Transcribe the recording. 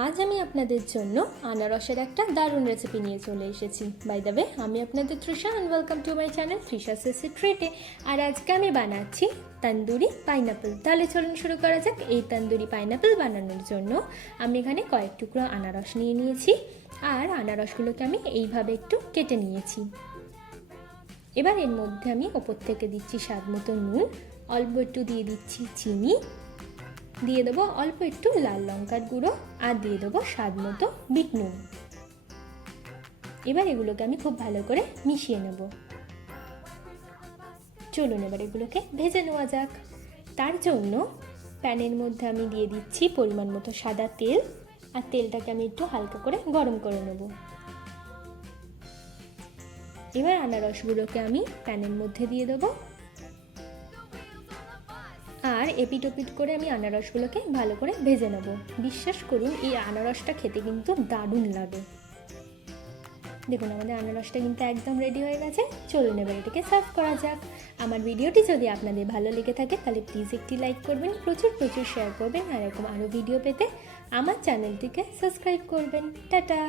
আজ আমি আপনাদের জন্য আনারসের একটা দারুণ রেসিপি নিয়ে চলে এসেছি। বাই দ্য ওয়ে, আমি আপনাদের Trisha and welcome to my channel Trisha সেসি ট্রিটে। আর আজকে আমি বানাচ্ছি তন্দুরি পাইনাপেল। তাহলে চলুন শুরু করা যাক। এই তন্দুরি পাইনাপেল বানানোর জন্য আমি এখানে কয়েক টুকরো আনারস নিয়ে নিয়েছি, আর আনারসগুলোকে আমি এইভাবে একটু কেটে নিয়েছি। এবার এর মধ্যে আমি ওপর থেকে দিচ্ছি স্বাদ মতো নুন, অল্প একটু দিয়ে দিচ্ছি চিনি, দিয়ে দেবো অল্প একটু লাল লঙ্কার গুঁড়ো, আর দিয়ে দেবো স্বাদ মতো বিট নুন। এবার এগুলোকে আমি খুব ভালো করে মিশিয়ে নেব। চলুন এবার এগুলোকে ভেজে নেওয়া যাক। তার জন্য প্যানের মধ্যে আমি দিয়ে দিচ্ছি পরিমাণ মতো সাদা তেল, আর তেলটাকে আমি একটু হালকা করে গরম করে নেব। এবার আনারসগুলোকে আমি প্যানের মধ্যে দিয়ে দেবো, আর এপিট ওপিট করে আমি আনারসগুলোকে ভালো করে ভেজে নেব। বিশ্বাস করুন, এই আনারসটা খেতে কিন্তু দারুণ লাগে। দেখুন আমাদের আনারসটা কিন্তু একদম রেডি হয়ে গেছে। চলুন এবার এটাকে সার্ভ করা যাক। আমার ভিডিওটি যদি আপনাদের ভালো লেগে থাকে তাহলে প্লিজ একটি লাইক করবেন, প্রচুর শেয়ার করবেন, আর এরকম আরও ভিডিও পেতে আমার চ্যানেলটিকে সাবস্ক্রাইব করবেন। টাটা।